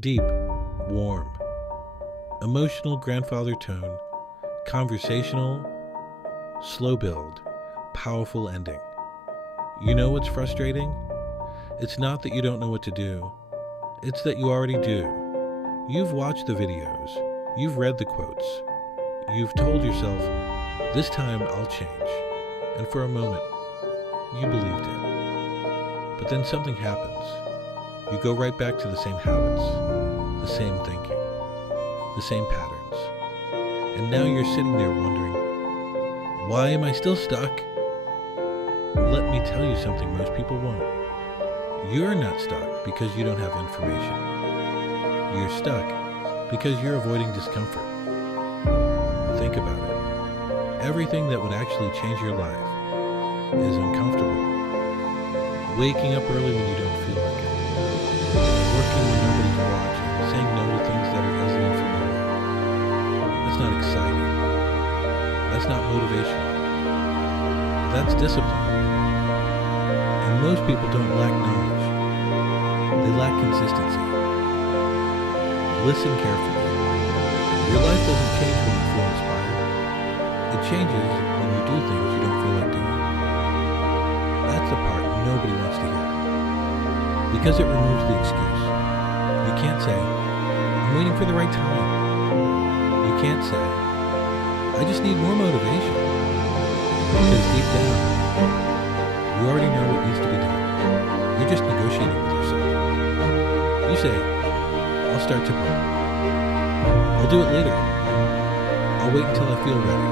Deep, warm, emotional grandfather tone, conversational, slow build, powerful ending. You know what's frustrating? It's not that you don't know what to do. It's that you already do. You've watched the videos. You've read the quotes. You've told yourself, this time I'll change. And for a moment, you believed it. But then something happens. You go right back to the same habits, the same thinking, the same patterns. And now you're sitting there wondering, why am I still stuck? Let me tell you something most people won't. You're not stuck because you don't have information. You're stuck because you're avoiding discomfort. Think about it. Everything that would actually change your life is uncomfortable. Waking up early when you don't feel like it. Working when nobody's watching. Saying no to things that are easy and familiar. That's not exciting. That's not motivational. That's discipline. And most people don't lack knowledge. They lack consistency. Listen carefully. Your life doesn't change when you feel inspired. It changes when you do things you don't feel like doing. That's the part nobody wants to hear. Because it removes the excuse. You can't say, I'm waiting for the right time. You can't say, I just need more motivation. Because deep down, you already know what needs to be done. You're just negotiating with yourself. You say, I'll start tomorrow. I'll do it later. I'll wait until I feel ready.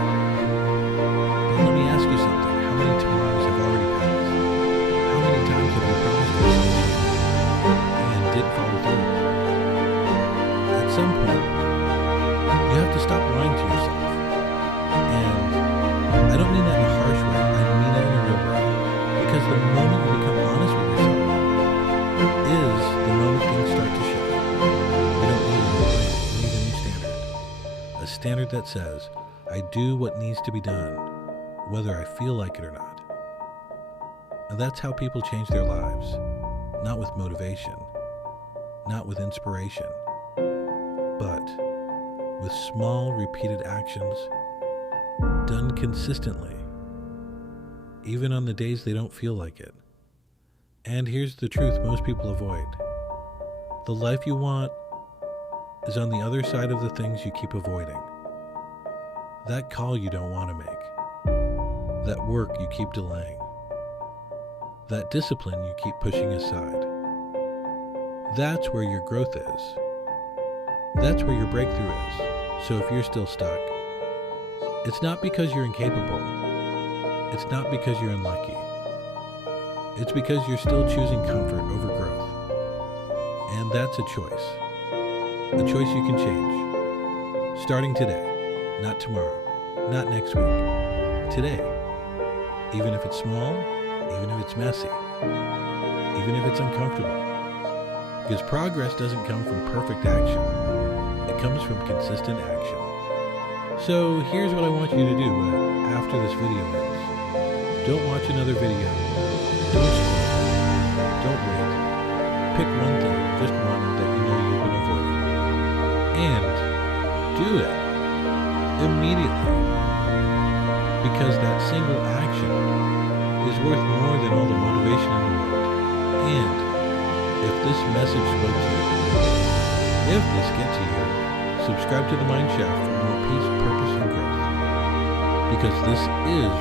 But let me ask you something. How many tomorrows have already passed? How many times have you promised yourself and didn't follow through? At some point, you have to stop lying to yourself. And I don't mean that in a harsh way. I mean that in a real way. Because the moment you become honest with yourself is the moment things start to shift. You don't need a new way. You need a new standard. A standard that says, I do what needs to be done, whether I feel like it or not. And that's how people change their lives. Not with motivation, not with inspiration, but with small, repeated actions done consistently, even on the days they don't feel like it. And here's the truth most people avoid. The life you want is on the other side of the things you keep avoiding. That call you don't want to make. That work you keep delaying. That discipline you keep pushing aside. That's where your growth is. That's where your breakthrough is. So if you're still stuck, it's not because you're incapable. It's not because you're unlucky. It's because you're still choosing comfort over growth. And that's a choice. A choice you can change. Starting today, not tomorrow, not next week. Today. Even if it's small, even if it's messy, even if it's uncomfortable. Because progress doesn't come from perfect action. It comes from consistent action. So here's what I want you to do after this video ends. Don't watch another video. Don't scroll. Don't wait. Pick one thing, just one that you know you've been avoiding. And do it immediately. Because that single action is worth more than all the motivation in the world. And if this message spoke to you, if this gets to you, subscribe to TheMindShaft for more peace, purpose, and growth. Because this is